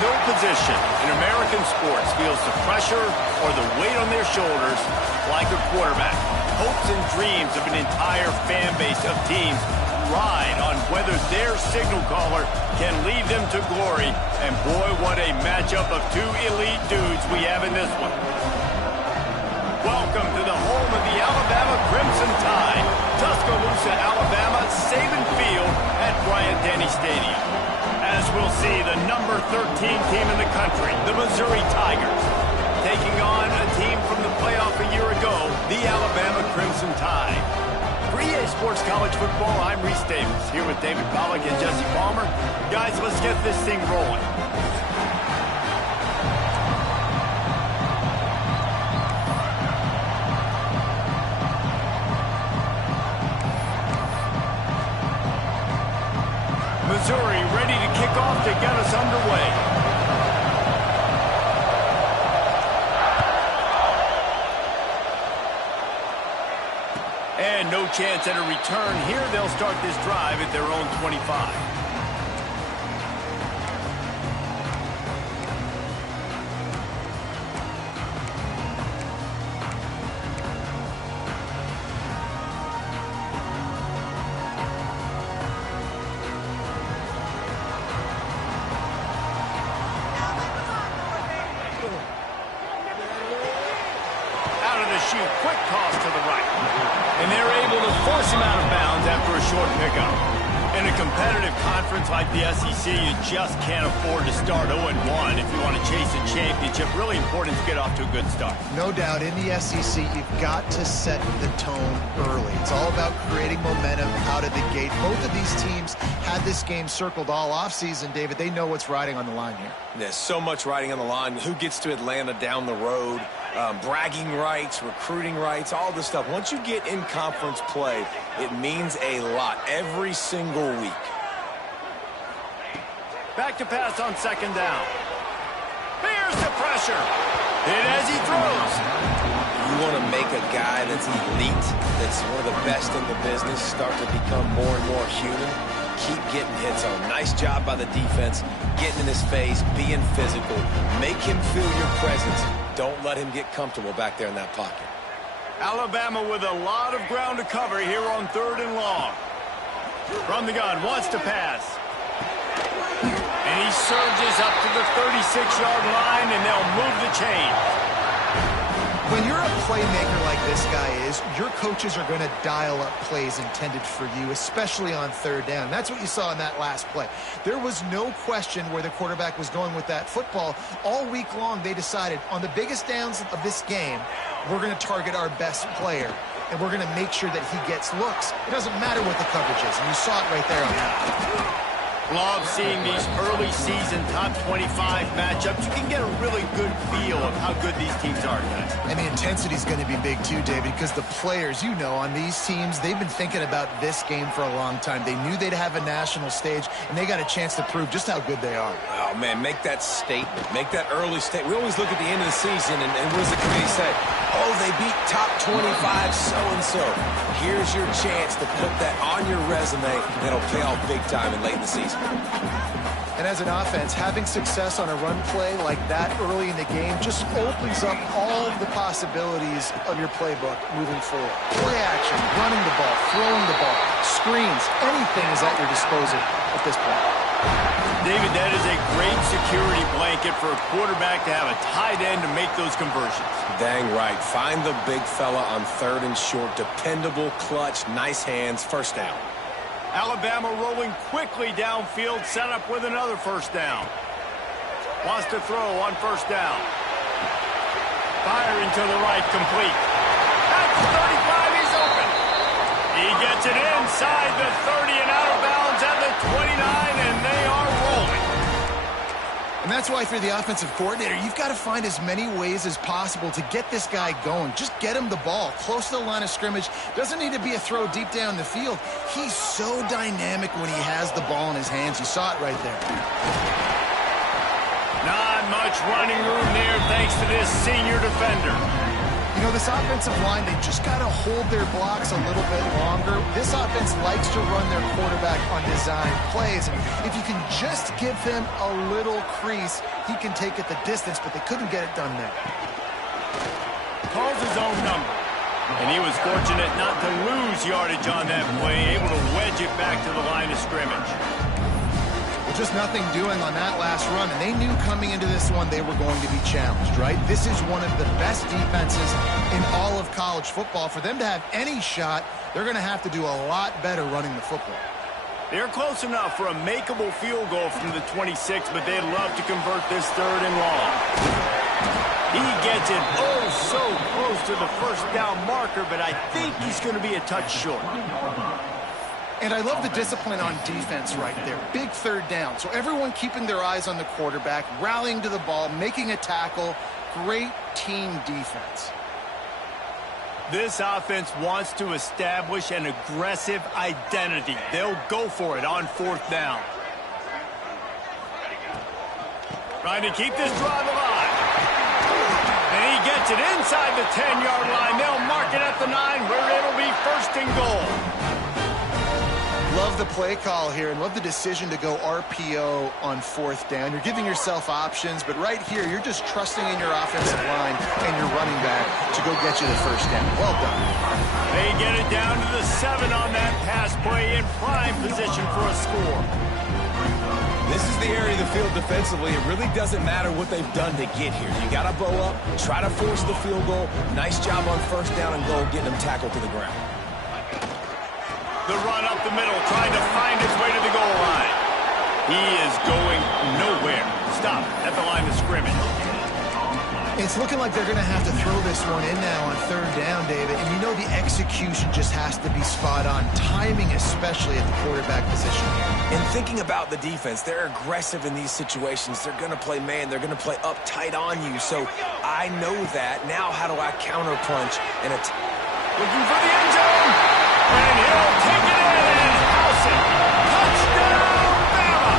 No position in American sports feels the pressure or the weight on their shoulders like a quarterback. Hopes and dreams of an entire fan base of teams ride on whether their signal caller can lead them to glory. And boy, what a matchup of two elite dudes we have in this one. Welcome to the home of the Alabama Crimson Tide, Tuscaloosa, Alabama, Saban Field at Bryant-Denny Stadium. As we'll see, the number 13 team in the country, the Missouri Tigers, taking on a team from the playoff a year ago, the Alabama Crimson Tide. For EA Sports College Football, I'm Reese Davis, here with David Pollack and Jesse Palmer. Guys, let's get this thing rolling. Missouri ready to kick off to get us underway. And no chance at a return here. They'll start this drive at their own 25. Quick toss to the right. And they're able to force him out of bounds after a short pickup. In a competitive conference like the SEC, you just can't afford to start 0-1 if you want to chase a championship. Really important to get off to a good start. No doubt, in the SEC, you've got to set the tone early. It's all about creating momentum out of the gate. Both of these teams had this game circled all offseason, David. They know what's riding on the line here. There's so much riding on the line. Who gets to Atlanta down the road? Bragging rights, recruiting rights, all this stuff. Once you get in conference play, it means a lot every single week. Back to pass on second down. Here's the pressure. Hit as he throws. You want to make a guy that's elite, that's one of the best in the business, start to become more and more human. Keep getting hits on. Nice job by the defense, getting in his face, being physical. Make him feel your presence. Don't let him get comfortable back there in that pocket. Alabama with a lot of ground to cover here on 3rd and long. From the gun, wants to pass. And he surges up to the 36-yard line, and they'll move the chain. When you're a playmaker like this guy is, your coaches are going to dial up plays intended for you, especially on 3rd down. That's what you saw in that last play. There was no question where the quarterback was going with that football. All week long, they decided on the biggest downs of this game, we're going to target our best player, and we're going to make sure that he gets looks. It doesn't matter what the coverage is, and you saw it right there on that. Love seeing these early season top 25 matchups. You can get a really good feel of how good these teams are, guys. And the intensity is going to be big too, David, because the players, you know, on these teams, they've been thinking about this game for a long time. They knew they'd have a national stage, and they got a chance to prove just how good they are. Oh, man, make that statement. Make that early statement. We always look at the end of the season, and what does the committee say? Oh, they beat top 25 so-and-so. Here's your chance to put that on your resume, and it'll pay off big time and late in the season. And as an offense, having success on a run play like that early in the game just opens up all of the possibilities of your playbook moving forward. Play action, running the ball, throwing the ball, screens, anything is at your disposal at this point. David, that is a great security blanket for a quarterback to have a tight end to make those conversions. Dang right. Find the big fella on 3rd and short. Dependable, clutch, nice hands, 1st down. Alabama rolling quickly downfield, set up with another 1st down. Wants to throw on 1st down. Firing to the right, complete. At the 35, he's open. He gets it inside the 30 and out of bounds at the 29, and they are rolling. And that's why if you're the offensive coordinator, you've got to find as many ways as possible to get this guy going. Just get him the ball close to the line of scrimmage. Doesn't need to be a throw deep down the field. He's so dynamic when he has the ball in his hands. You saw it right there. Not much running room there thanks to this senior defender. You know, this offensive line, they just got to hold their blocks a little bit longer. This offense likes to run their quarterback on design plays. And if you can just give him a little crease, he can take it the distance, but they couldn't get it done there. Calls his own number. And he was fortunate not to lose yardage on that play, able to wedge it back to the line of scrimmage. Well, just nothing doing on that last run, and they knew coming into this one they were going to be challenged, right? This is one of the best defenses in all of college football. For them to have any shot, they're going to have to do a lot better running the football. They're close enough for a makeable field goal from the 26, but they'd love to convert this 3rd and long. He gets it oh so close to the first down marker, but I think he's going to be a touch short. And I love the discipline on defense right there. Big 3rd down. So everyone keeping their eyes on the quarterback, rallying to the ball, making a tackle. Great team defense. This offense wants to establish an aggressive identity. They'll go for it on 4th down. Trying to keep this drive alive. And he gets it inside the 10-yard line. They'll mark it at the 9 where it'll be 1st and goal. Love the play call here and love the decision to go RPO on 4th down. You're giving yourself options, but right here, you're just trusting in your offensive line and your running back to go get you the 1st down. Well done. They get it down to the 7 on that pass play in prime position for a score. This is the area of the field defensively. It really doesn't matter what they've done to get here. You got to bow up, try to force the field goal. Nice job on 1st down and goal, getting them tackled to the ground. The run up the middle, trying to find his way to the goal line. He is going nowhere. Stop at the line of scrimmage. It's looking like they're going to have to throw this one in now on 3rd down, David. And you know the execution just has to be spot on. Timing, especially at the quarterback position. And thinking about the defense, they're aggressive in these situations. They're going to play man. They're going to play up tight on you. So I know that. Now how do I counterpunch and looking for the end zone? And he'll take it in and house it. Touchdown, Bama!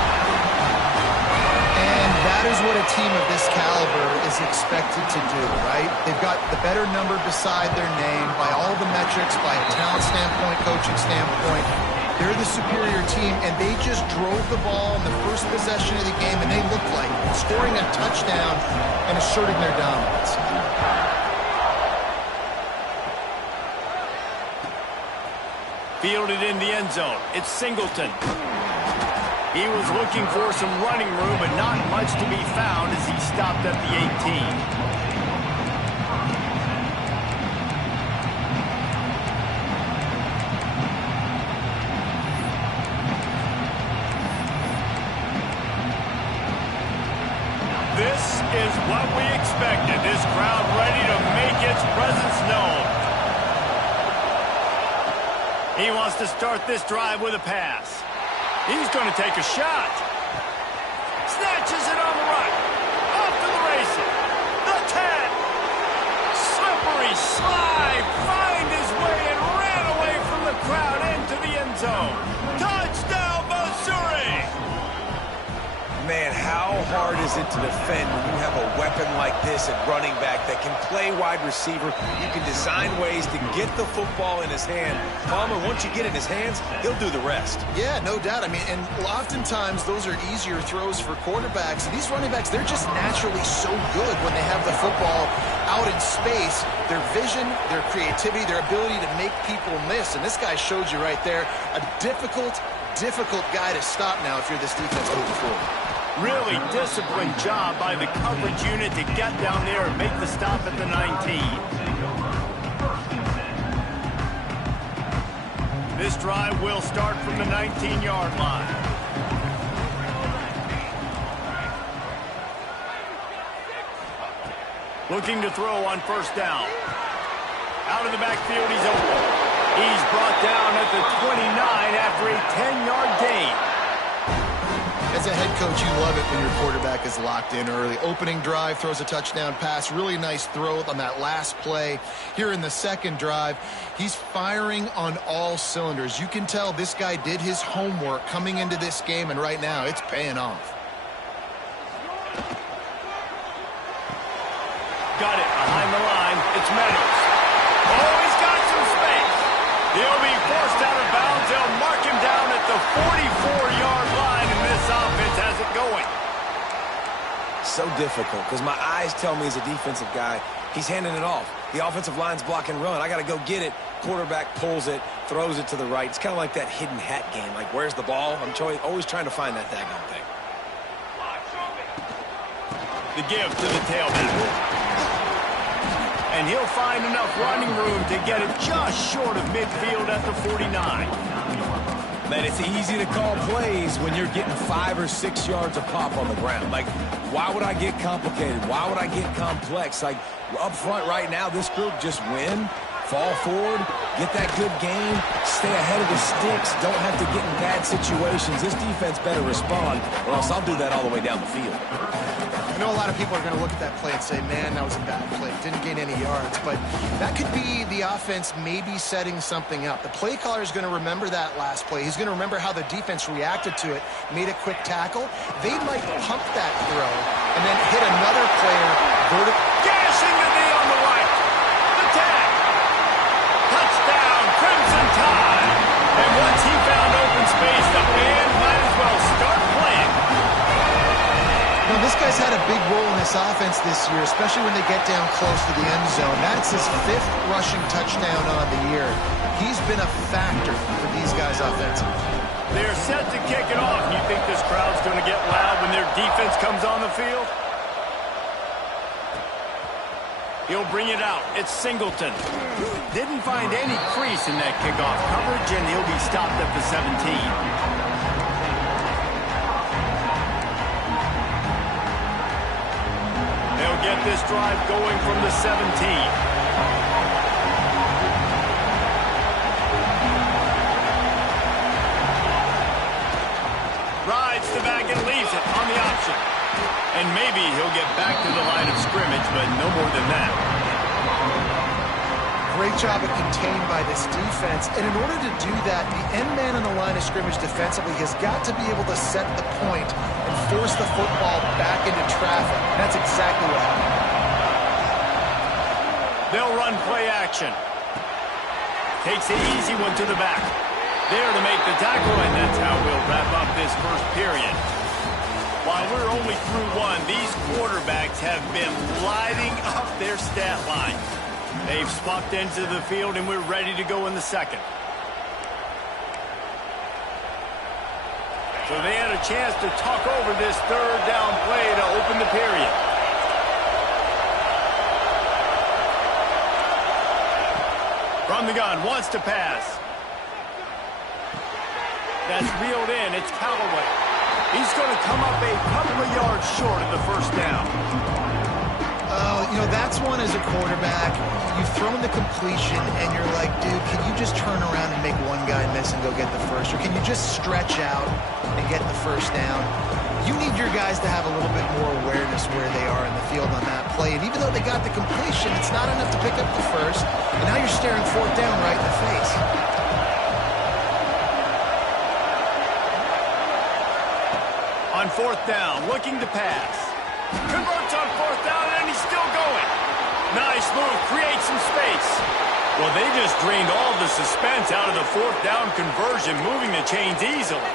And that is what a team of this caliber is expected to do, right? They've got the better number beside their name by all the metrics, by a talent standpoint, coaching standpoint. They're the superior team, and they just drove the ball in the first possession of the game, and they looked like scoring a touchdown and asserting their dominance. Fielded in the end zone. It's Singleton. He was looking for some running room, but not much to be found as he stopped at the 18. This is what we expected. This crowd ready to make its presence known. He wants to start this drive with a pass. He's going to take a shot. Snatches it on the right. Off to the races. The 10. Slippery slide. Find his way and ran away from the crowd into the end zone. Touchdown, Missouri! Man, how hard is it to defend when you have a weapon like this at running back that can play wide receiver? You can design ways to get the football in his hand. Palmer, once you get it in his hands, he'll do the rest. Yeah, no doubt. I mean, and oftentimes those are easier throws for quarterbacks. And these running backs, they're just naturally so good when they have the football out in space. Their vision, their creativity, their ability to make people miss. And this guy showed you right there, a difficult guy to stop now if you're this defense moving forward. Really disciplined job by the coverage unit to get down there and make the stop at the 19. This drive will start from the 19-yard line. Looking to throw on 1st down. Out of the backfield, he's open. He's brought down at the 29 after a 10-yard gain. As a head coach, you love it when your quarterback is locked in early. Opening drive, throws a touchdown pass. Really nice throw on that last play. Here in the 2nd drive, he's firing on all cylinders. You can tell this guy did his homework coming into this game, and right now it's paying off. Got it behind the line. It's Meadows. out of bounds. They'll mark him down at the 44-yard line, and this offense has it going. So difficult because my eyes tell me as a defensive guy, he's handing it off. The offensive line's block and run. I got to go get it. Quarterback pulls it, throws it to the right. It's kind of like that hidden hat game. Like, where's the ball? I'm always trying to find that daggone thing. The give to the tailback. And he'll find enough running room to get it just short of midfield at the 49. Man, it's easy to call plays when you're getting 5 or 6 yards a pop on the ground. Like, why would I get complicated? Why would I get complex? Like, up front right now, this group just win, fall forward, get that good game, stay ahead of the sticks, don't have to get in bad situations. This defense better respond, or else I'll do that all the way down the field. I know a lot of people are going to look at that play and say, man, that was a bad play. Didn't gain any yards. But that could be the offense maybe setting something up. The play caller is going to remember that last play. He's going to remember how the defense reacted to it, made a quick tackle. They might pump that throw and then hit another player vertically. Gashing the knee on the right. The tag. Touchdown, Crimson Tide. And once he found open space, the band might as well start playing. Now, this guy's had a big role in this offense this year, especially when they get down close to the end zone. That's his 5th rushing touchdown on the year. He's been a factor for these guys offensively. They're set to kick it off. You think this crowd's going to get loud when their defense comes on the field? He'll bring it out. It's Singleton. Didn't find any crease in that kickoff coverage, and he'll be stopped at the 17. They'll get this drive going from the 17. Rides the back and leaves it on the option. And maybe he'll get back to the line of scrimmage, but no more than that. Great job of contained by this defense. And in order to do that, the end man on the line of scrimmage defensively has got to be able to set the point and force the football back into traffic. That's exactly what happened. They'll run play action. Takes an easy one to the back. There to make the tackle, and that's how we'll wrap up this first period. While we're only through one, these quarterbacks have been lighting up their stat line. They've swapped into the field, and we're ready to go in the second. So they had a chance to talk over this third down play to open the period. From the gun, wants to pass. That's reeled in. It's Callaway. He's going to come up a couple of yards short of the first down. You know, that's one as a quarterback. You've thrown the completion, and you're like, dude, can you just turn around and make one guy miss and go get the first? Or can you just stretch out and get the first down? You need your guys to have a little bit more awareness where they are in the field on that play. And even though they got the completion, it's not enough to pick up the first. And now you're staring 4th down right in the face. On 4th down, looking to pass. Converts on 4th down, and he's still going. Nice move, creates some space. Well, they just drained all the suspense out of the 4th down conversion, moving the chains easily.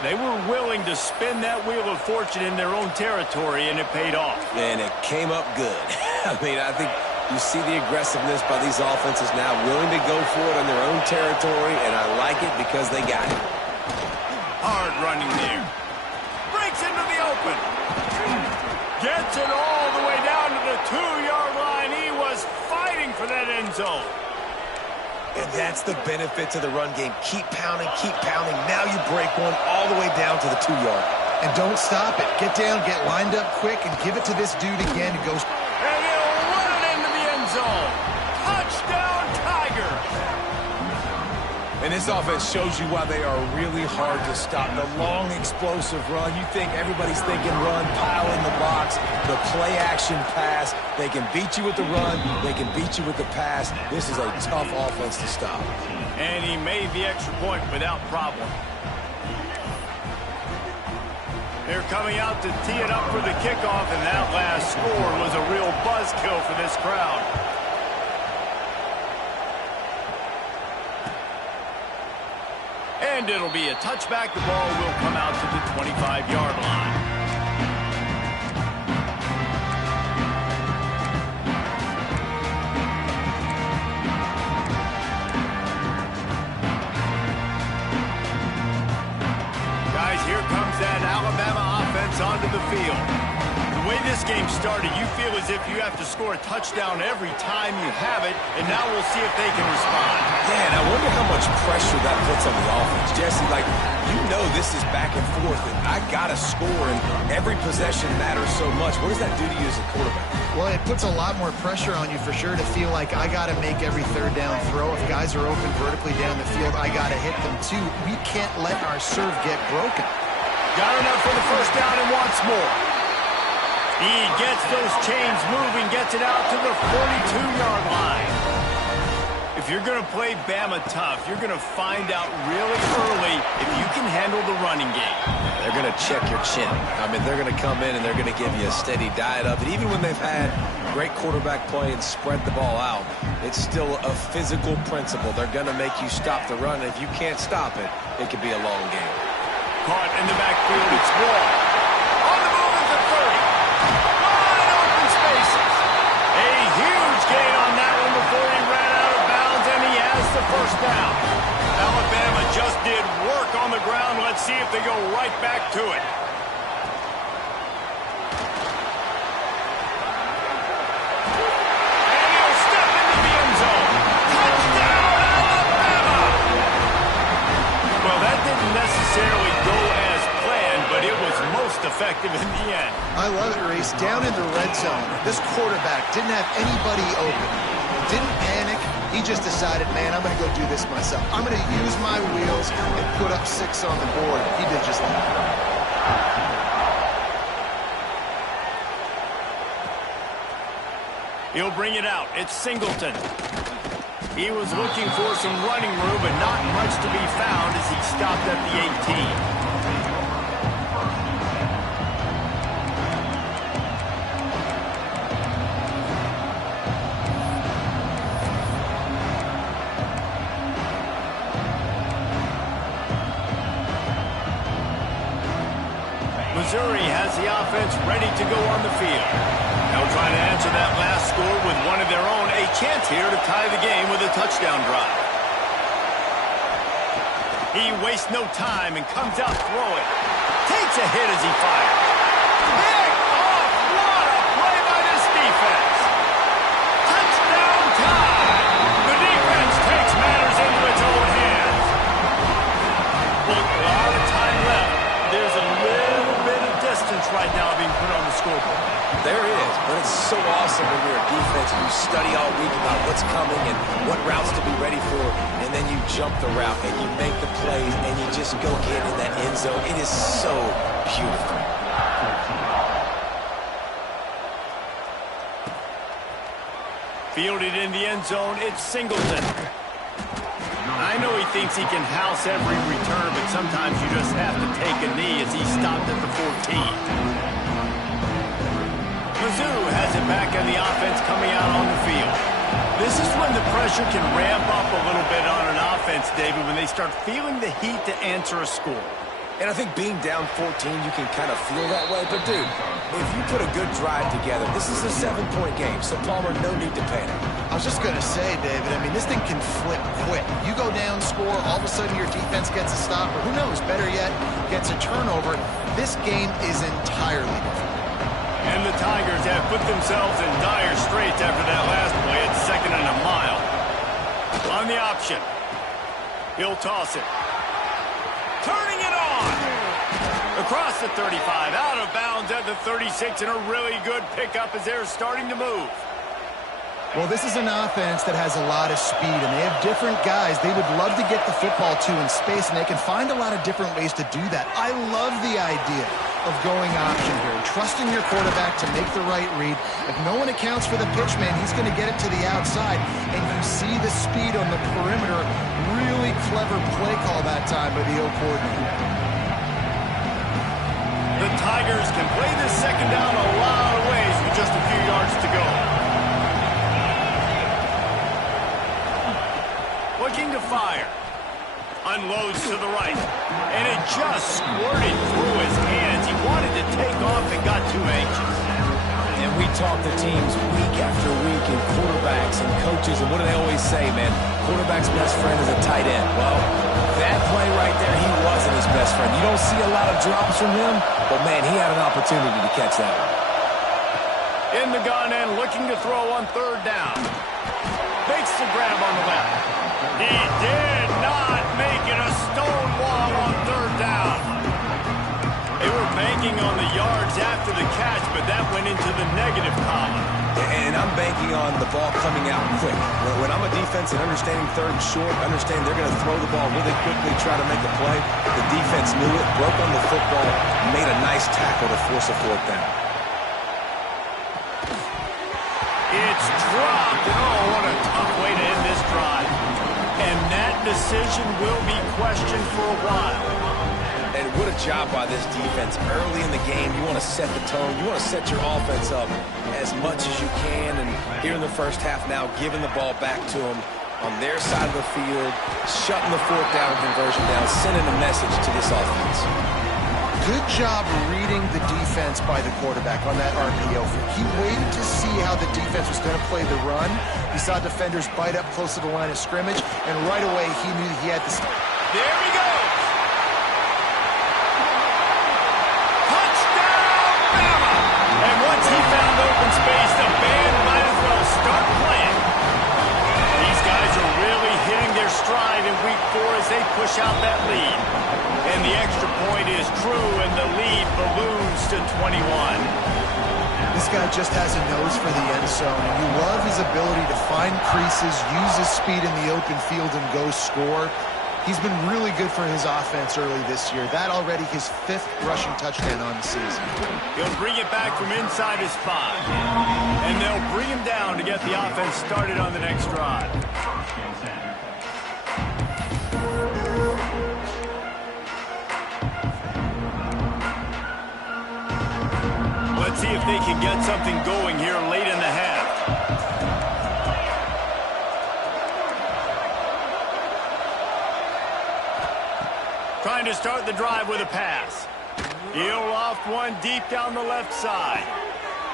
They were willing to spin that wheel of fortune in their own territory, and it paid off. And it came up good. I mean, I think you see the aggressiveness by these offenses now, willing to go for it on their own territory, and I like it because they got it. Hard running there. Breaks into the open. Gets it all the way down to the 2-yard line. He was fighting for that end zone. And that's the benefit to the run game. Keep pounding, keep pounding. Now you break one all the way down to the 2-yard. And don't stop it. Get down, get lined up quick, and give it to this dude again who goes. And he'll run it into the end zone. Touchdown, Tigers. And this offense shows you why they are really hard to stop. The long, explosive run. You think everybody's thinking run, pile in the box, the play-action pass. They can beat you with the run. They can beat you with the pass. This is a tough offense to stop. And he made the extra point without problem. They're coming out to tee it up for the kickoff, and that last score was a real buzzkill for this crowd. And it'll be a touchback. The ball will come out to the 25-yard line. Guys, here comes that Alabama offense onto the field. The way this game started, you feel as if you have to score a touchdown every time you have it, and now we'll see if they can respond. Yeah, and I wonder how much pressure that puts on the offense. Jesse, like, you know this is back and forth, and I got to score, and every possession matters so much. What does that do to you as a quarterback? Well, it puts a lot more pressure on you for sure to feel like I got to make every third down throw. If guys are open vertically down the field, I got to hit them too. We can't let our serve get broken. Got enough for the first down and wants more. He gets those chains moving, gets it out to the 42-yard line. If you're going to play Bama tough, you're going to find out really early if you can handle the running game. They're going to check your chin. I mean, they're going to come in and they're going to give you a steady diet of it. Even when they've had great quarterback play and spread the ball out, it's still a physical principle. They're going to make you stop the run. And if you can't stop it, it could be a long game. Caught in the backfield, it's Wall. On the move at the 30. Wide open spaces. A huge gain on that one before he ran out of bounds, and he has the first down. Alabama just did work on the ground. Let's see if they go right back to it. And he'll step into the end zone. Touchdown, Alabama! Well, that didn't necessarily go as planned, but it was most effective in the end. I love it, Reese. Down in the red zone, this quarterback didn't have anybody open. Didn't panic. He just decided, man, I'm going to go do this myself. I'm going to use my wheels and put up 6 on the board. He did just that. He'll bring it out. It's Singleton. He was looking for some running room, but not much to be found as he stopped at the 18. Missouri has the offense ready to go on the field. They'll try to answer that last score with one of their own. A chance here to tie the game with a touchdown drive. He wastes no time and comes out throwing. Takes a hit as he fires. Pick off! What a play by this defense. Touchdown time. The defense takes matters into its own hands. Look, a lot of time left. There's a little bit of distance right now being put on the scoreboard. There is, but it's so awesome when you're a defense and you study all week about what's coming and what routes to be ready for, and then you jump the route and you make the plays and you just go get in that end zone. It is so beautiful. Fielded in the end zone, it's Singleton. I know he thinks he can house every return, but sometimes you just have to take a knee as he stopped at the 14. Mizzou has it back in the offense coming out on the field. This is when the pressure can ramp up a little bit on an offense, David, when they start feeling the heat to answer a score. And I think being down 14, you can kind of feel that way. But, dude, if you put a good drive together, this is a 7-point game. So, Palmer, no need to panic. I was just going to say, David, I mean, this thing can flip quick. You go down, score, all of a sudden your defense gets a stop, or who knows, better yet, gets a turnover. This game is entirely different. And the Tigers have put themselves in dire straits after that last play at 2nd and a mile. On the option. He'll toss it. Turning it on. Across the 35, out of bounds at the 36, and a really good pickup as they're starting to move. Well, this is an offense that has a lot of speed, and they have different guys they would love to get the football to in space, and they can find a lot of different ways to do that. I love the idea of going option here, trusting your quarterback to make the right read. If no one accounts for the pitch man, he's going to get it to the outside, and you see the speed on the perimeter. Really clever play call that time by the O coordinator. The Tigers can play this second down a lot of ways with just a few yards to go. Looking to fire. On Unloads to the right. And it just squirted through his hands. He wanted to take off and got too anxious. And we talk to teams week after week, and quarterbacks and coaches, and what do they always say, man? Quarterback's best friend is a tight end. Well, that play right there, he wasn't his best friend. You don't see a lot of drops from him, but, man, he had an opportunity to catch that one. In the gun and looking to throw on third down. Makes the grab on the left. He did not make it a stone wall on third down. They were banking on the yards after the catch, but that went into the negative column. And I'm banking on the ball coming out quick. When I'm a defense and understanding third and short, understand they're going to throw the ball really quickly, try to make a play. The defense knew it, broke on the football, made a nice tackle to force a fourth down. It's dropped. Oh, what a tough way to end this drive. And that decision will be questioned for a while. And what a job by this defense. Early in the game, you want to set the tone. You want to set your offense up as much as you can. And here in the first half now, giving the ball back to them on their side of the field, shutting the fourth down conversion down, sending a message to this offense. Good job reading the defense by the quarterback on that RPO. He waited to see how the defense was going to play the run. He saw defenders bite up close to the line of scrimmage, and right away he knew he had to... There we go! Touchdown, Bama! And once he found open space, the band might as well start playing. These guys are really hitting their stride in week 4 as they push out that lead. And the extra point is true, and the lead balloons to 21. This guy just has a nose for the end zone, and you love his ability to find creases, use his speed in the open field, and go score. He's been really good for his offense early this year. That already his 5th rushing touchdown on the season. He'll bring it back from inside his 5. And they'll bring him down to get the offense started on the next drive. Let's see if they can get something going here late in the half. Trying to start the drive with a pass. He'll loft one deep down the left side.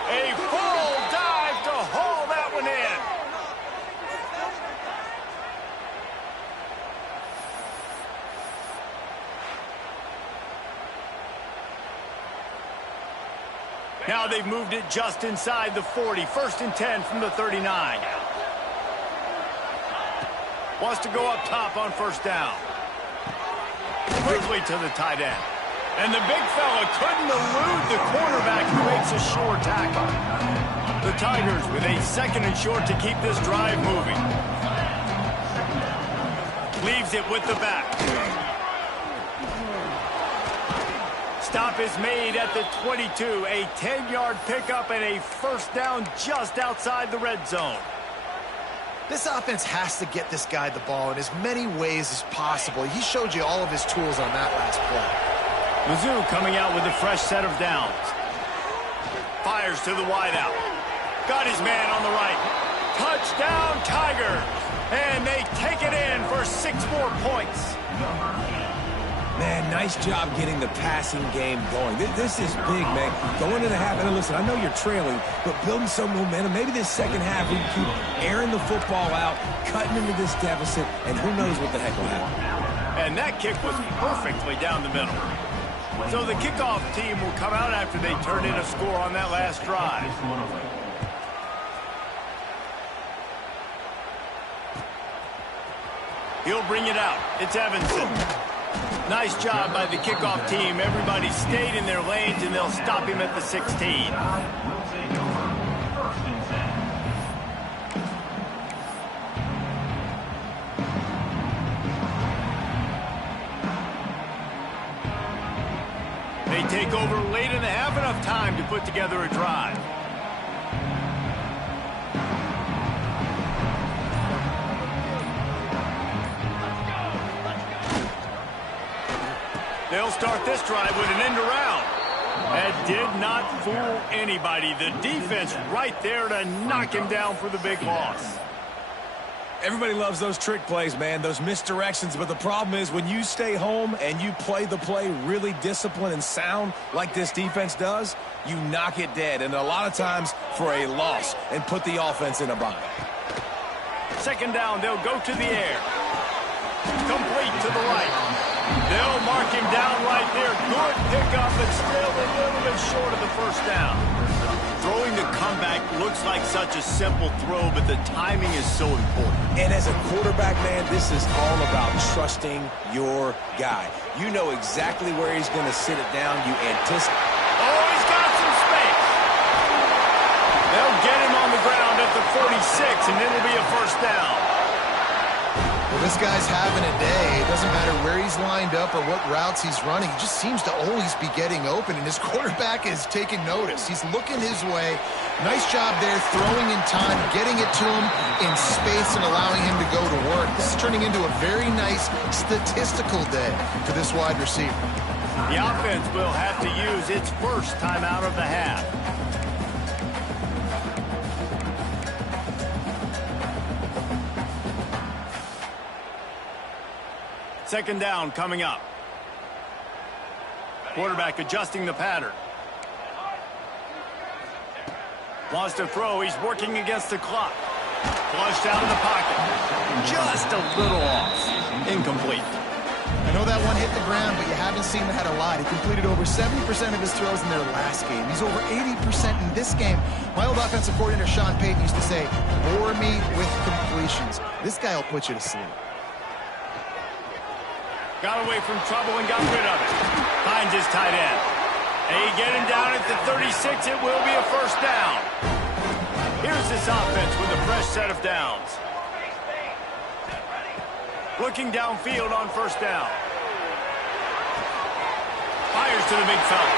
A full dive to haul that one in. Now they've moved it just inside the 40. 1st and 10 from the 39. Wants to go up top on first down. Quickly to the tight end. And the big fella couldn't elude the cornerback who makes a sure tackle. The Tigers with a 2nd and short to keep this drive moving. Leaves it with the back. Stop is made at the 22. A 10-yard pickup and a first down just outside the red zone. This offense has to get this guy the ball in as many ways as possible. He showed you all of his tools on that last play. Mizzou coming out with a fresh set of downs. Fires to the wideout. Got his man on the right. Touchdown, Tiger. And they take it in for 6 more points. Man, nice job getting the passing game going. This is big, man. Going into the half, and listen, I know you're trailing, but building some momentum. Maybe this second half we can keep airing the football out, cutting into this deficit, and who knows what the heck will happen. And that kick was perfectly down the middle. So the kickoff team will come out after they turn in a score on that last drive. He'll bring it out. It's Evanson. Nice job by the kickoff team. Everybody stayed in their lanes, and they'll stop him at the 16. They take over late in the half, enough time to put together a drive. They'll start this drive with an end around. That did not fool anybody. The defense right there to knock him down for the big loss. Everybody loves those trick plays, man, those misdirections. But the problem is when you stay home and you play the play really disciplined and sound like this defense does, you knock it dead. And a lot of times for a loss and put the offense in a bind. Second down, they'll go to the air. Complete to the right. They'll mark him down right there. Good pickup, but still a little bit short of the first down. Throwing the comeback looks like such a simple throw, but the timing is so important. And as a quarterback, man, this is all about trusting your guy. You know exactly where he's going to sit it down. You anticipate. Oh, he's got some space. They'll get him on the ground at the 46, and it'll be a first down. Well, this guy's having a day. It doesn't matter where he's lined up or what routes he's running. He just seems to always be getting open, and his quarterback is taking notice. He's looking his way. Nice job there, throwing in time, getting it to him in space and allowing him to go to work. This is turning into a very nice statistical day for this wide receiver. The offense will have to use its first timeout of the half. Second down coming up. Quarterback adjusting the pattern. Wants to throw. He's working against the clock. Flushed out of the pocket. Just a little off. Incomplete. I know that one hit the ground, but you haven't seen that a lot. He completed over 70% of his throws in their last game. He's over 80% in this game. My old offensive coordinator, Sean Payton, used to say, bore me with completions. This guy will put you to sleep. Got away from trouble and got rid of it. Finds his tight end. They get him down at the 36. It will be a first down. Here's this offense with a fresh set of downs. Looking downfield on first down. Fires to the big fella.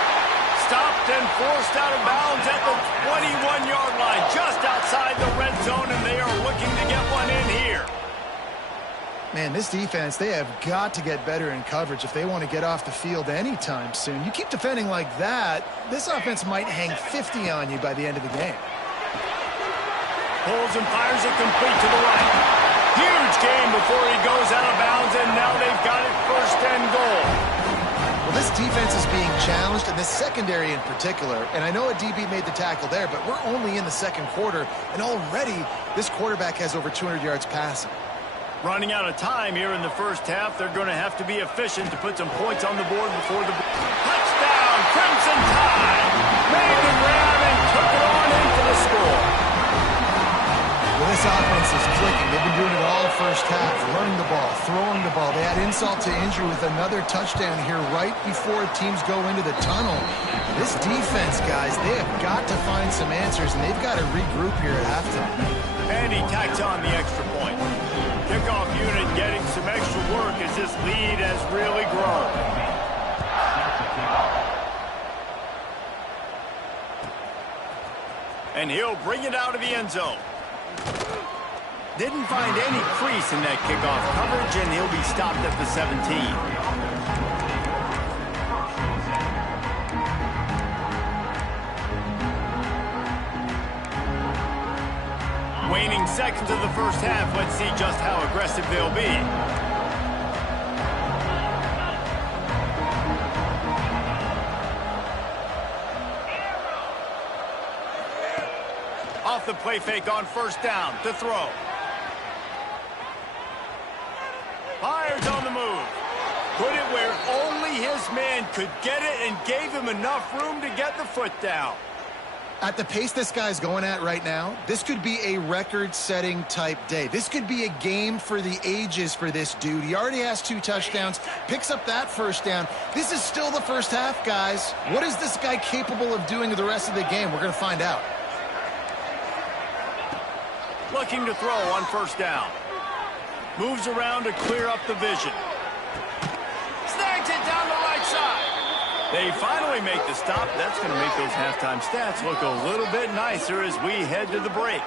Stopped and forced out of bounds at the 21-yard line. Just outside the red zone, and they are looking to get one in here. Man, this defense, they have got to get better in coverage if they want to get off the field anytime soon. You keep defending like that, this offense might hang 50 on you by the end of the game. Pulls and fires it complete to the right. Huge game before he goes out of bounds, and now they've got it first and goal. Well, this defense is being challenged, and this secondary in particular. And I know a DB made the tackle there, but we're only in the second quarter, and already this quarterback has over 200 yards passing. Running out of time here in the first half. They're going to have to be efficient to put some points on the board before the... Touchdown, Crimson Tide! Made the grab and took it on in for the score. Well, this offense is clicking. They've been doing it all first half. Running the ball, throwing the ball. They had insult to injury with another touchdown here right before teams go into the tunnel. This defense, guys, they have got to find some answers, and they've got to regroup here at halftime. And he tacks on the extra point. Kickoff unit getting some extra work as this lead has really grown. And he'll bring it out of the end zone. Didn't find any crease in that kickoff coverage, and he'll be stopped at the 17. Waning seconds of the first half. Let's see just how aggressive they'll be. Off the play fake on first down to throw. Fires on the move. Put it where only his man could get it and gave him enough room to get the foot down. At the pace this guy's going at right now, this could be a record-setting type day. This could be a game for the ages for this dude. He already has 2 touchdowns, picks up that first down. This is still the first half, guys. What is this guy capable of doing the rest of the game? We're going to find out. Looking to throw on first down. Moves around to clear up the vision. Snags it down the right side. They finally make the stop. That's going to make those halftime stats look a little bit nicer as we head to the break.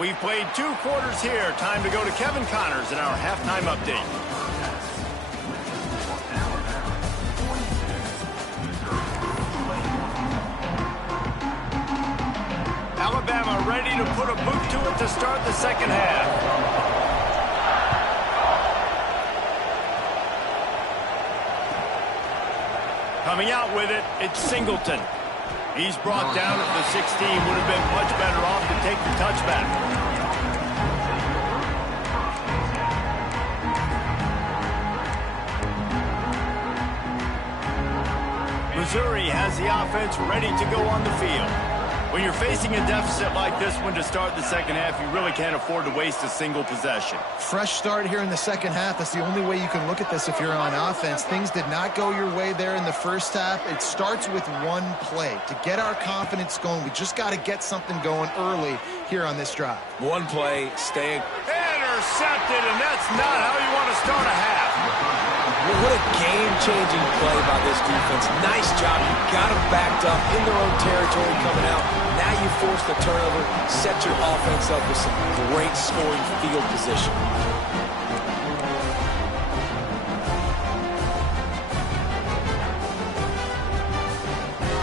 We've played 2 quarters here. Time to go to Kevin Connors in our halftime update. Alabama are ready to put a boot to it to start the second half. Coming out with it, it's Singleton. He's brought down at the 16. Would have been much better off to take the touchback. Missouri has the offense ready to go on the field. When you're facing a deficit like this one to start the second half, you really can't afford to waste a single possession. Fresh start here in the second half. That's the only way you can look at this if you're on offense. Things did not go your way there in the first half. It starts with one play. To get our confidence going, we just got to get something going early here on this drive. One play, stay. Intercepted, and that's not how you want to start a half. What a game-changing play by this defense. Nice job. You got them backed up in their own territory coming out. Now you force the turnover, set your offense up with some great scoring field position.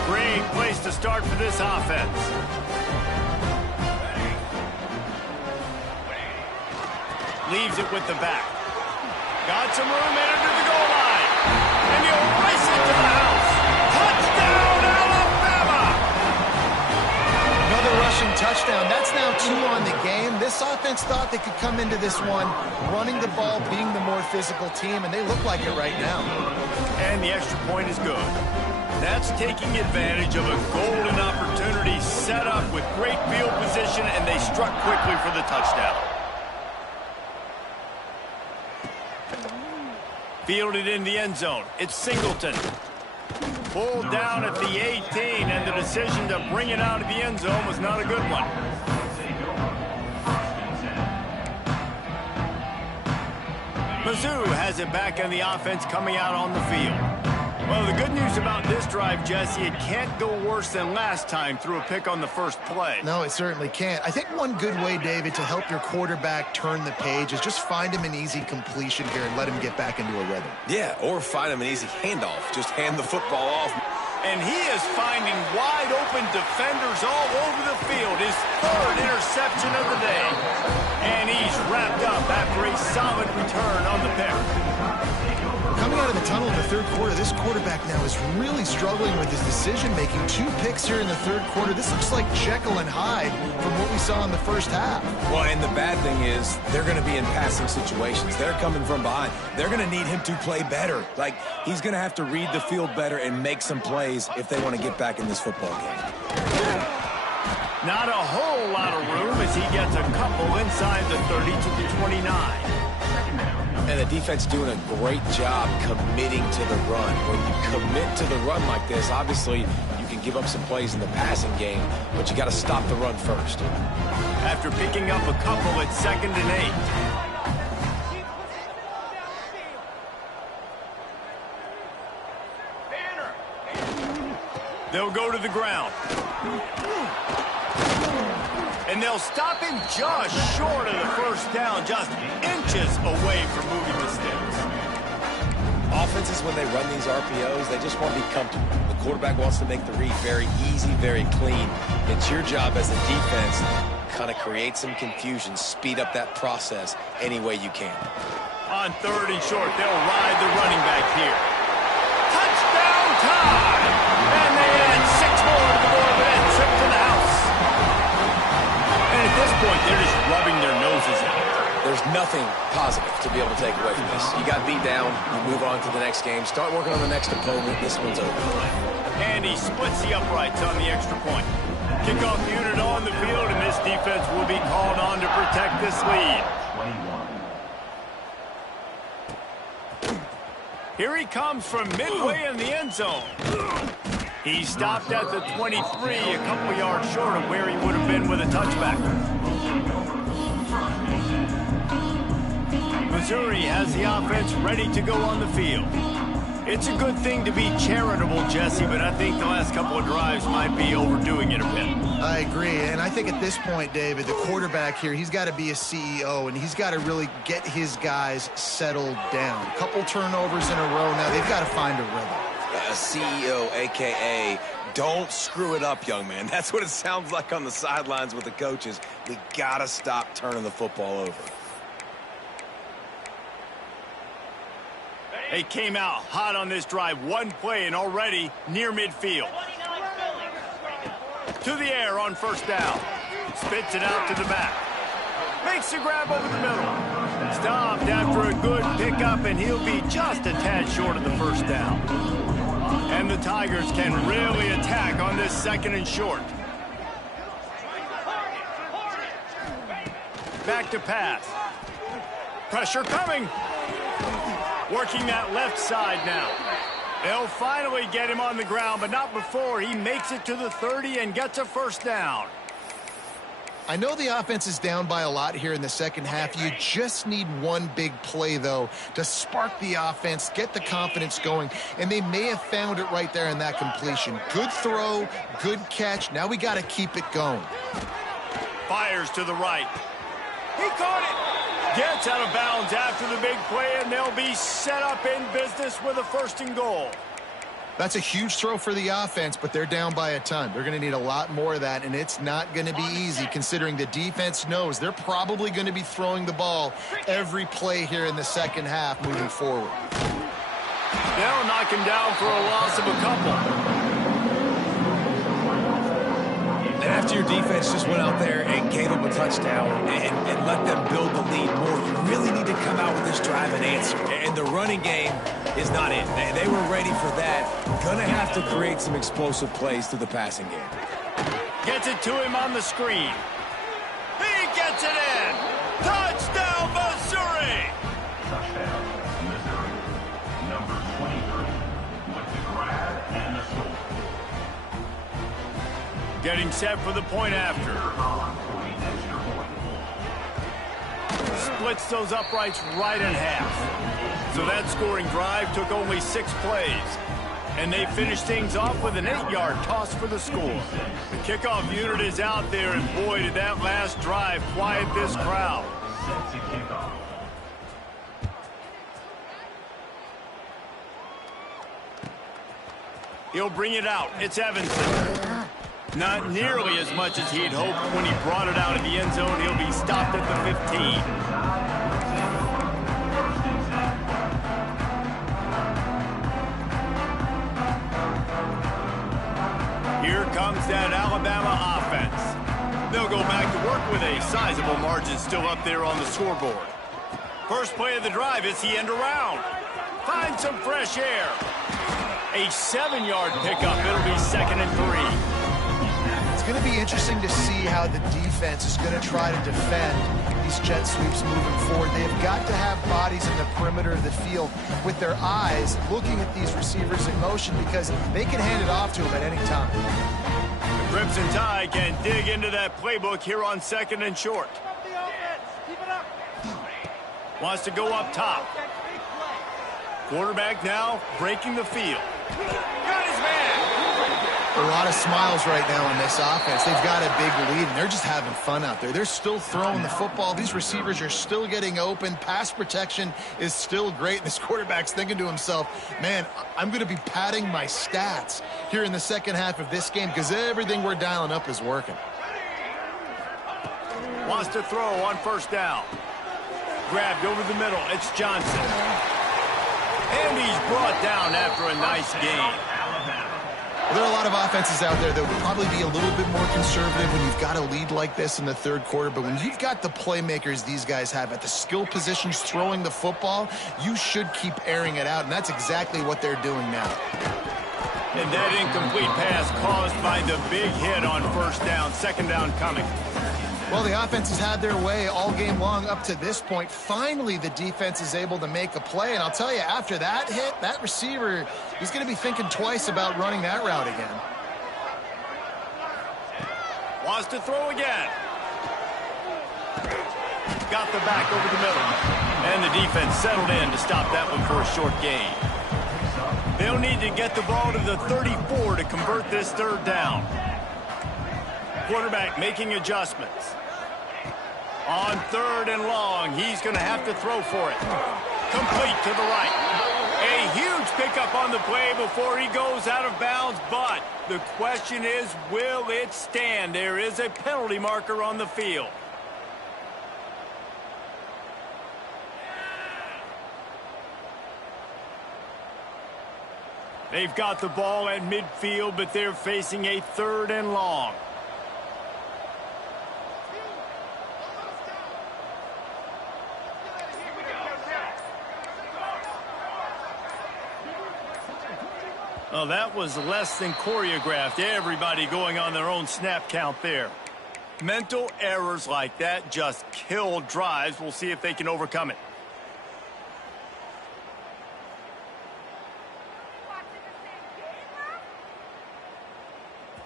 Great place to start for this offense. Leaves it with the back. Got some room in under the goal line. And he'll race it to the house. Touchdown, Alabama! Another rushing touchdown. That's now 2 on the game. This offense thought they could come into this one running the ball, being the more physical team, and they look like it right now. And the extra point is good. That's taking advantage of a golden opportunity set up with great field position, and they struck quickly for the touchdown. Fielded in the end zone. It's Singleton. Pulled down at the 18, and the decision to bring it out of the end zone was not a good one. Mizzou has it back on the offense coming out on the field. Well, the good news about this drive, Jesse, it can't go worse than last time through a pick on the first play. No, it certainly can't. I think one good way, David, to help your quarterback turn the page is just find him an easy completion here and let him get back into a rhythm. Yeah, or find him an easy handoff. Just hand the football off. And he is finding wide open defenders all over the field. His third interception of the day. And he's wrapped up after a solid return on the pick. Coming out of the tunnel in the third quarter, this quarterback now is really struggling with his decision-making. 2 picks here in the third quarter. This looks like Jekyll and Hyde from what we saw in the first half. Well, and the bad thing is they're going to be in passing situations. They're coming from behind. They're going to need him to play better. Like, he's going to have to read the field better and make some plays if they want to get back in this football game. Not a whole lot of room as he gets a couple inside the 30 to the 29. And the defense doing a great job committing to the run. When you commit to the run like this, obviously you can give up some plays in the passing game, but you got to stop the run first. After picking up a couple, it's 2nd and 8. They'll go to the ground. And they'll stop him just short of the first down, just inches away from moving the sticks. Offenses, when they run these RPOs, they just want to be comfortable. The quarterback wants to make the read very easy, very clean. It's your job as a defense kind of create some confusion, speed up that process any way you can. On 3rd and short, they'll ride the running back here. Touchdown time! And they add 6 more to the board with that trip to the house. And at this point, they're just rubbing their noses in it. There's nothing positive to be able to take away from this. You got beat down, you move on to the next game, start working on the next opponent. This one's over. And he splits the uprights on the extra point. Kickoff unit on the field, and this defense will be called on to protect this lead. Here he comes from midway in the end zone. He stopped at the 23, a couple yards short of where he would have been with a touchback. Missouri has the offense ready to go on the field. It's a good thing to be charitable, Jesse, but I think the last couple of drives might be overdoing it a bit. I agree, and I think at this point, David, the quarterback here, he's got to be a CEO, and he's got to really get his guys settled down. A couple turnovers in a row now. They've got to find a rhythm. A CEO, a.k.a. Don't screw it up, young man. That's what it sounds like on the sidelines with the coaches. We got to stop turning the football over. They came out hot on this drive. One play and already near midfield. To the air on first down. Spits it out to the back. Makes the grab over the middle. Stopped after a good pickup, and he'll be just a tad short of the first down. And the Tigers can really attack on this second and short. Back to pass. Pressure coming. Working that left side now. They'll finally get him on the ground, but not before he makes it to the 30 and gets a first down. I know the offense is down by a lot here in the second half. You just need one big play, though, to spark the offense, get the confidence going, and they may have found it right there in that completion. Good throw, good catch. Now we got to keep it going. Fires to the right. He caught it. Gets out of bounds after the big play, and they'll be set up in business with a first and goal. That's a huge throw for the offense, but they're down by a ton. They're going to need a lot more of that, and it's not going to be easy considering the defense knows they're probably going to be throwing the ball every play here in the second half moving forward. They'll knock him down for a loss of a couple. And after your defense just went out there and gave them a touchdown and let them build the lead more, you really need to come out with this drive and answer. And the running game is not it. They were ready for that. Gonna have to create some explosive plays through the passing game. Gets it to him on the screen. He gets it in. Touchdown, Missouri! Touchdown, Missouri. Number 23 with the grab and the score. Getting set for the point after. Splits those uprights right in half. So that scoring drive took only 6 plays. And they finished things off with an 8-yard toss for the score. The kickoff unit is out there, and boy, did that last drive quiet this crowd. He'll bring it out. It's Evanson. Not nearly as much as he'd hoped when he brought it out of the end zone. He'll be stopped at the 15. Here comes that Alabama offense. They'll go back to work with a sizable margin still up there on the scoreboard. First play of the drive is the end around. Find some fresh air. A 7-yard pickup. It'll be 2nd and 3. It's going to be interesting to see how the defense is going to try to defend these jet sweeps moving forward. They've got to have bodies in the perimeter of the field with their eyes looking at these receivers in motion because they can hand it off to them at any time. The Crimson Tide can dig into that playbook here on 2nd and short. Wants to go up top. Quarterback now breaking the field. Got his man. A lot of smiles right now on this offense. They've got a big lead, and they're just having fun out there. They're still throwing the football. These receivers are still getting open. Pass protection is still great. This quarterback's thinking to himself, man, I'm going to be padding my stats here in the second half of this game because everything we're dialing up is working. Wants to throw on first down. Grabbed over the middle. It's Johnson. And he's brought down after a nice gain. There are a lot of offenses out there that would probably be a little bit more conservative when you've got a lead like this in the third quarter. But when you've got the playmakers these guys have at the skill positions throwing the football, you should keep airing it out. And that's exactly what they're doing now. And that incomplete pass caused by the big hit on first down. 2nd down coming. Well, the offense has had their way all game long up to this point. Finally, the defense is able to make a play. And I'll tell you, after that hit, that receiver, he's going to be thinking twice about running that route again. Wants to throw again. Got the back over the middle. And the defense settled in to stop that one for a short gain. They'll need to get the ball to the 34 to convert this 3rd down. Quarterback making adjustments. On 3rd and long, he's going to have to throw for it. Complete to the right. A huge pickup on the play before he goes out of bounds, but the question is, will it stand? There is a penalty marker on the field. They've got the ball at midfield, but they're facing a 3rd and long. Oh, that was less than choreographed. Everybody going on their own snap count there. Mental errors like that just kill drives. We'll see if they can overcome it.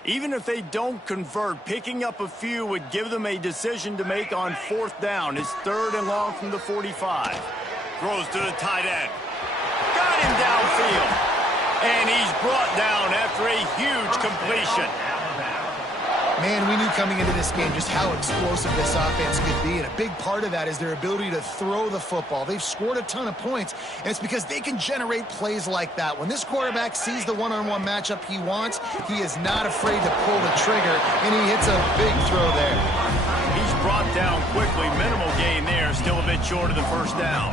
Even if they don't convert, picking up a few would give them a decision to make on 4th down. It's 3rd and long from the 45. Throws to the tight end. Got him downfield. And he's brought down after a huge completion. Man, we knew coming into this game just how explosive this offense could be, and a big part of that is their ability to throw the football. They've scored a ton of points, and it's because they can generate plays like that. When this quarterback sees the one-on-one matchup he wants, he is not afraid to pull the trigger, and he hits a big throw there. He's brought down quickly. Minimal gain there, still a bit short of the 1st down.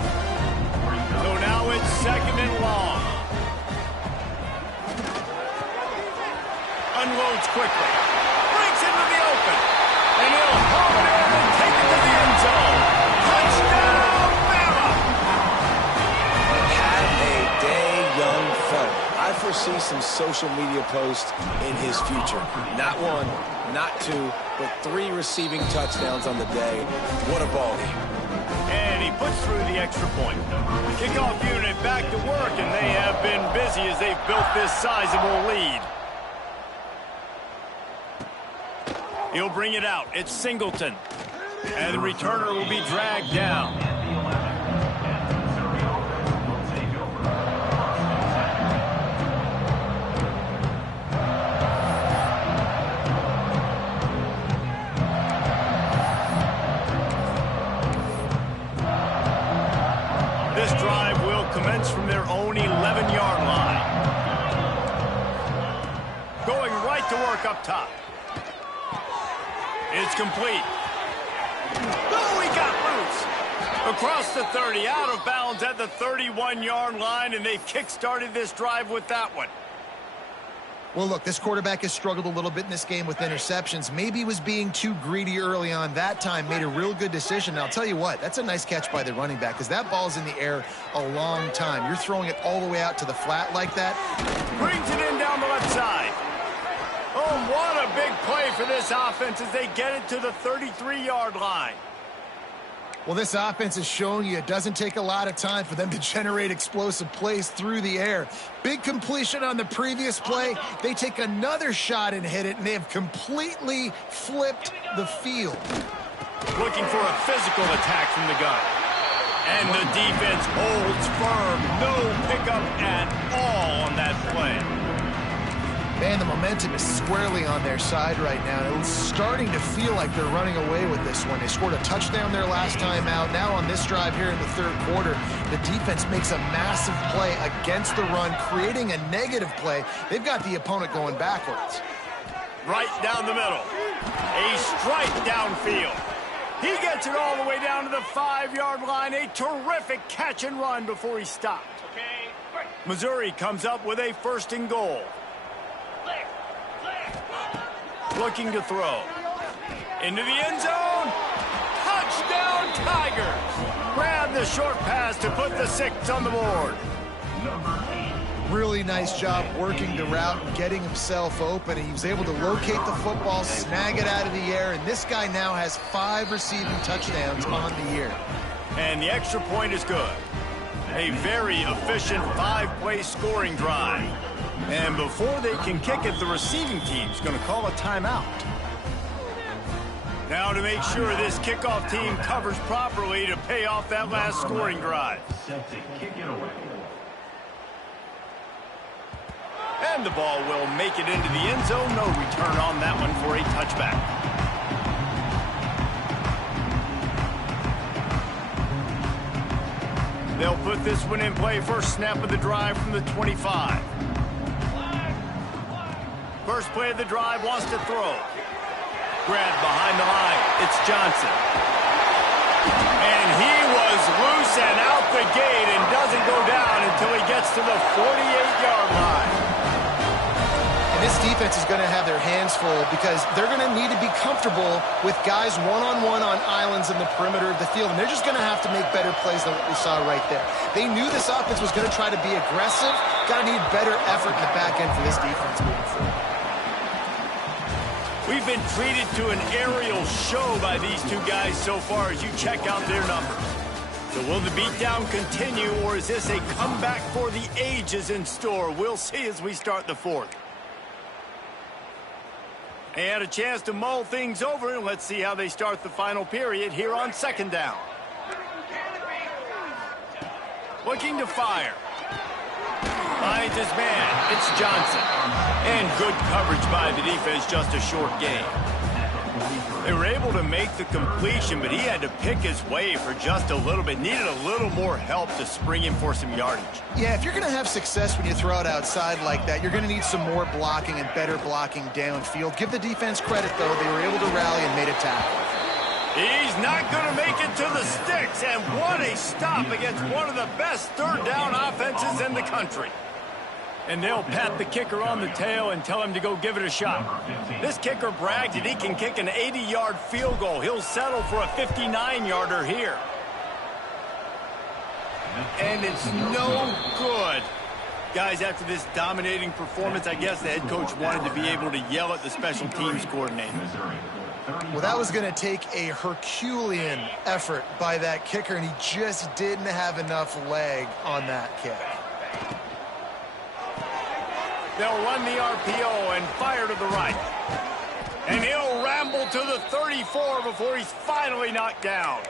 So now it's 2nd and long. Unloads quickly. Breaks into the open. And he'll haul it in and take it to the end zone. Touchdown, Bama! Have a day, young fella. I foresee some social media posts in his future. Not 1, not 2, but 3 receiving touchdowns on the day. What a ball game. And he puts through the extra point. Kickoff unit back to work, and they have been busy as they've built this sizable lead. He'll bring it out. It's Singleton. And the returner will be dragged down. This drive will commence from their own 11-yard line. Going right to work up top. It's complete. Oh, he got loose. Across the 30, out of bounds at the 31-yard line, and they've kick-started this drive with that one. Well, look, this quarterback has struggled a little bit in this game with interceptions. Maybe he was being too greedy early on. That time made a real good decision. And I'll tell you what, that's a nice catch by the running back because that ball's in the air a long time. You're throwing it all the way out to the flat like that. Brings it in down the left side. Oh, what a big play for this offense as they get it to the 33-yard line. Well, this offense has shown you it doesn't take a lot of time for them to generate explosive plays through the air. Big completion on the previous play. They take another shot and hit it, and they have completely flipped the field. Looking for a physical attack from the gun. And the defense holds firm. No pickup at all on that play. Man, the momentum is squarely on their side right now. It's starting to feel like they're running away with this one. They scored a touchdown their last time out. Now on this drive here in the 3rd quarter, the defense makes a massive play against the run, creating a negative play. They've got the opponent going backwards. Right down the middle. A strike downfield. He gets it all the way down to the 5-yard line. A terrific catch and run before he stopped. Missouri comes up with a 1st and goal. Looking to throw. Into the end zone. Touchdown, Tigers. Grab the short pass to put the 6 on the board. Really nice job working the route and getting himself open. He was able to locate the football, snag it out of the air, and this guy now has 5 receiving touchdowns on the year. And the extra point is good. A very efficient 5-play scoring drive. And before they can kick it, the receiving team's going to call a timeout. Now to make sure this kickoff team covers properly to pay off that last scoring drive. Set to kick it away. And the ball will make it into the end zone. No return on that one for a touchback. They'll put with this one in play. First snap of the drive from the 25. First play of the drive, wants to throw. Grab behind the line. It's Johnson. And he was loose and out the gate and doesn't go down until he gets to the 48-yard line. And this defense is going to have their hands full because they're going to need to be comfortable with guys one-on-one on islands in the perimeter of the field. And they're just going to have to make better plays than what we saw right there. They knew this offense was going to try to be aggressive. Got to need better effort in the back end for this defense moving forward. We've been treated to an aerial show by these two guys so far as you check out their numbers. So will the beatdown continue, or is this a comeback for the ages in store? We'll see as we start the fourth. And a chance to mull things over, and let's see how they start the final period here on second down. Looking to fire. Finds his man. It's Johnson. And good coverage by the defense, just a short gain. They were able to make the completion, but he had to pick his way for just a little bit. Needed a little more help to spring him for some yardage. Yeah, if you're going to have success when you throw it outside like that, you're going to need some more blocking and better blocking downfield. Give the defense credit, though. They were able to rally and made a tackle. He's not going to make it to the sticks, and what a stop against one of the best third down offenses in the country. And they'll pat the kicker on the tail and tell him to go give it a shot. This kicker bragged that he can kick an 80-yard field goal. He'll settle for a 59-yarder here. And it's no good. Guys, after this dominating performance, I guess the head coach wanted to be able to yell at the special teams coordinator. Well, that was going to take a Herculean effort by that kicker, and he just didn't have enough leg on that kick. They'll run the RPO and fire to the right. And he'll ramble to the 34 before he's finally knocked down.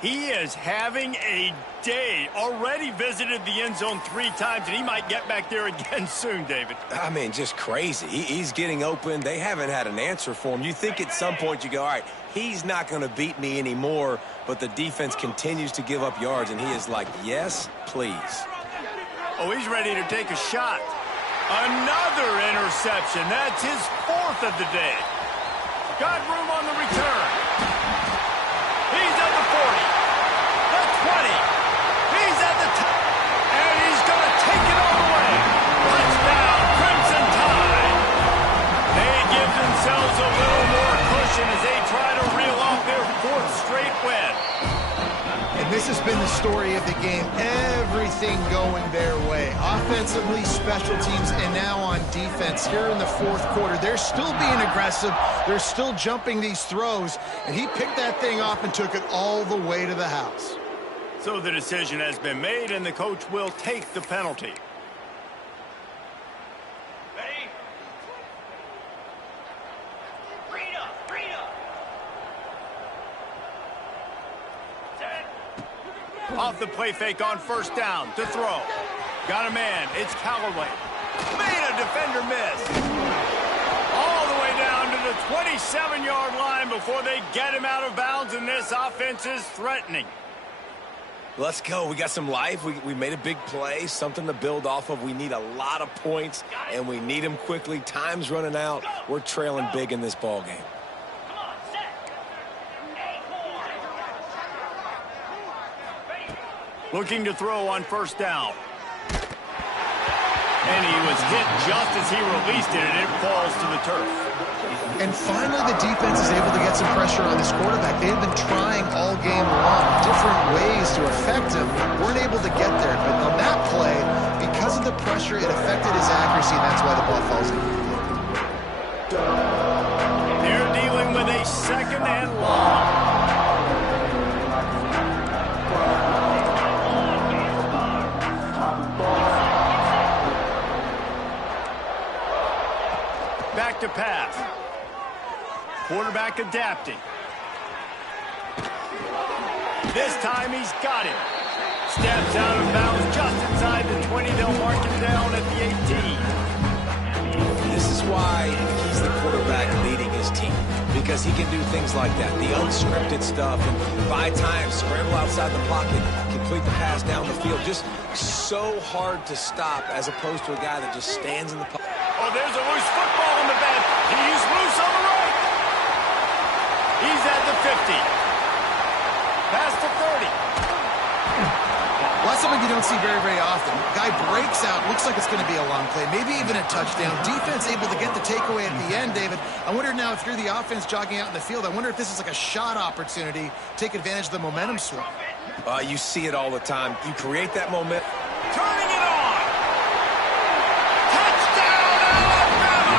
He is having a day. Already visited the end zone 3 times, and he might get back there again soon, David. I mean, just crazy. He's getting open. They haven't had an answer for him. You think at some point you go, all right, he's not going to beat me anymore, but the defense continues to give up yards, and he is like, yes, please. Oh, he's ready to take a shot. Another interception. That's his 4th of the day. Got room on the return. He's at the 40. The 20. He's at the top. And he's going to take it all the way. Touchdown, Crimson Tide. They give themselves a little more cushion as they try to reel off their 4th straight win. And this has been the story of the game. Everything going their way. Offensively, special teams, and now on defense here in the 4th quarter. They're still being aggressive. They're still jumping these throws. And he picked that thing off and took it all the way to the house. So the decision has been made, and the coach will take the penalty. Ready? Off the play fake on first down to throw. Got a man. It's Callaway. Made a defender miss. All the way down to the 27-yard line before they get him out of bounds, and this offense is threatening. Let's go. We got some life. We made a big play, something to build off of. We need a lot of points, and we need them quickly. Time's running out. We're trailing big in this ball game. Looking to throw on first down. And he was hit just as he released it, and it falls to the turf. And finally, the defense is able to get some pressure on this quarterback. They have been trying all game long, different ways to affect him. Weren't able to get there. But on that play, because of the pressure, it affected his accuracy, and that's why the ball falls incomplete. They're dealing with a 2nd and long. Back to pass. Quarterback adapting. This time he's got him. Steps out of bounds just inside the 20. They'll mark him down at the 18. This is why he's the quarterback leading his team. because he can do things like that, the unscripted stuff, and buy time, scramble outside the pocket, complete the pass down the field. Just so hard to stop as opposed to a guy that just stands in the pocket. Oh, there's a loose football in the bed. He's loose on the right. He's at the 50. Past the 30. Well, that's something you don't see very, very often. Guy breaks out, looks like it's going to be a long play, maybe even a touchdown. Defense able to get the takeaway at the end, David. I wonder now if you're the offense jogging out in the field, I wonder if this is like a shot opportunity, take advantage of the momentum swing. You see it all the time. You create that momentum. Turning it on. Touchdown, Alabama!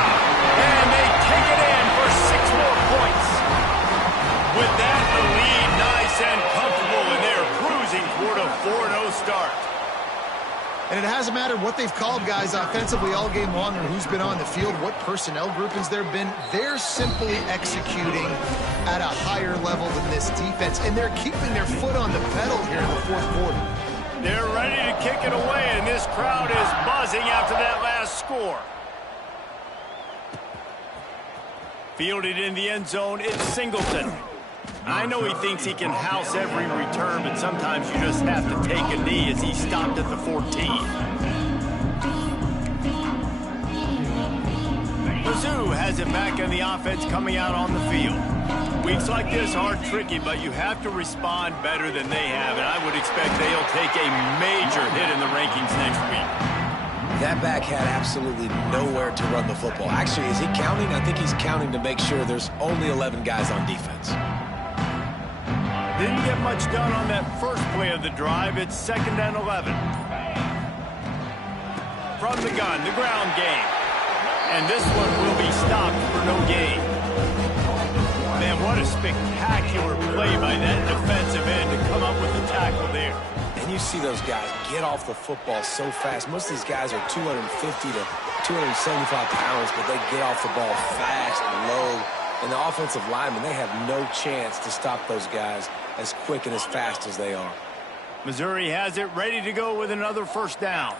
And they take it in for 6 more points. With that, the lead nice and comfortable, and they're cruising toward a 4-0 start. And it hasn't mattered what they've called guys offensively all game long or who's been on the field, what personnel groupings there have been. They're simply executing at a higher level than this defense, and they're keeping their foot on the pedal here in the fourth quarter. They're ready to kick it away, and this crowd is buzzing after that last score. Fielded in the end zone, it's Singleton. I know he thinks he can house every return, but sometimes you just have to take a knee as he stopped at the 14. Mizzou has it back in the offense coming out on the field. Weeks like this are tricky, but you have to respond better than they have, and I would expect they'll take a major hit in the rankings next week. That back had absolutely nowhere to run the football. Actually, is he counting? I think he's counting to make sure there's only 11 guys on defense. Didn't get much done on that first play of the drive. It's 2nd and 11. From the gun, the ground game. And this one will be stopped for no gain. Man, what a spectacular play by that defensive end to come up with the tackle there. And you see those guys get off the football so fast. Most of these guys are 250 to 275 pounds, but they get off the ball fast and low. And the offensive linemen, they have no chance to stop those guys as quick and as fast as they are. Missouri has it ready to go with another first down.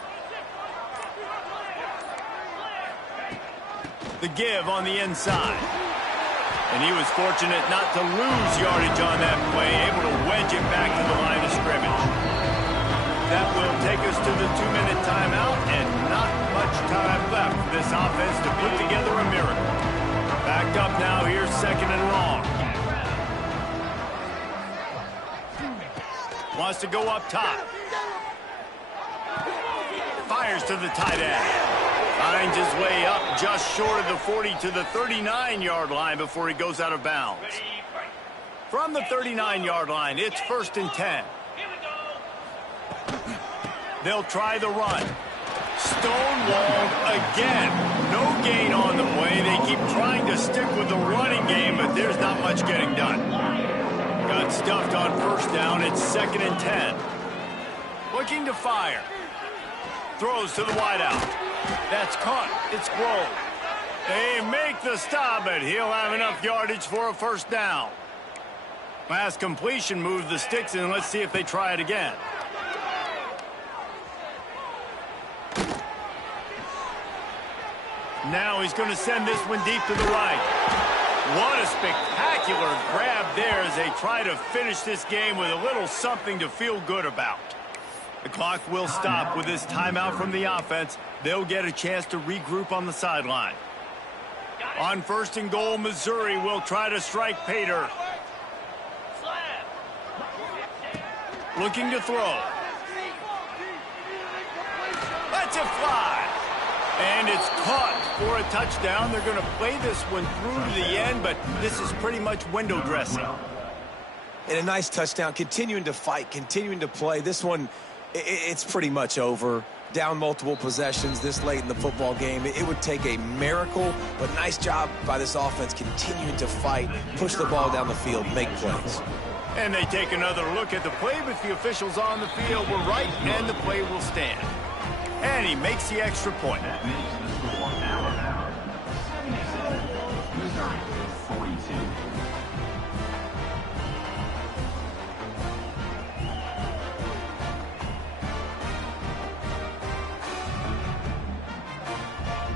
The give on the inside. And he was fortunate not to lose yardage on that play, able to wedge it back to the line of scrimmage. That will take us to the 2-minute timeout, and not much time left for this offense to put together a miracle. Backed up now, here's 2nd and long. Wants to go up top. Fires to the tight end. Finds his way up just short of the 40 to the 39-yard line before he goes out of bounds. From the 39-yard line, it's 1st and 10. They'll try the run. Stonewalled again. No gain on the play. They keep trying to stick with the running game, but there's not much getting done. Got stuffed on first down. It's 2nd and 10. Looking to fire. Throws to the wideout. That's caught. It's Grove. They make the stop, but he'll have enough yardage for a first down. Last completion moved the sticks, and let's see if they try it again. Now he's going to send this one deep to the right. What a spectacular grab there as they try to finish this game with a little something to feel good about. The clock will stop with this timeout from the offense. They'll get a chance to regroup on the sideline. On 1st and goal, Missouri will try to strike Pater. Looking to throw. Lets it fly. And it's caught for a touchdown. They're going to play this one through to the end, but this is pretty much window dressing. And a nice touchdown, continuing to fight, continuing to play. This one, it's pretty much over. Down multiple possessions this late in the football game. It would take a miracle, but nice job by this offense continuing to fight, push the ball down the field, make plays. And they take another look at the play, but the officials on the field were right, and the play will stand. And he makes the extra point. That makes the score Alabama 77, Missouri 42.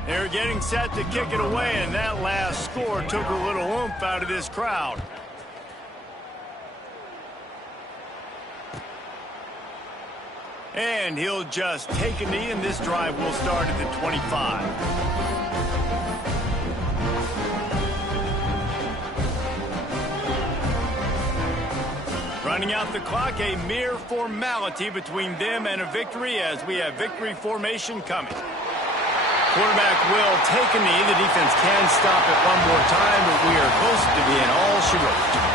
They're getting set to kick it away, and that last score took a little oomph out of this crowd. And he'll just take a knee, and this drive will start at the 25. Running out the clock, a mere formality between them and a victory as we have victory formation coming. Quarterback will take a knee. The defense can stop it one more time, but we are close to being all she wrote.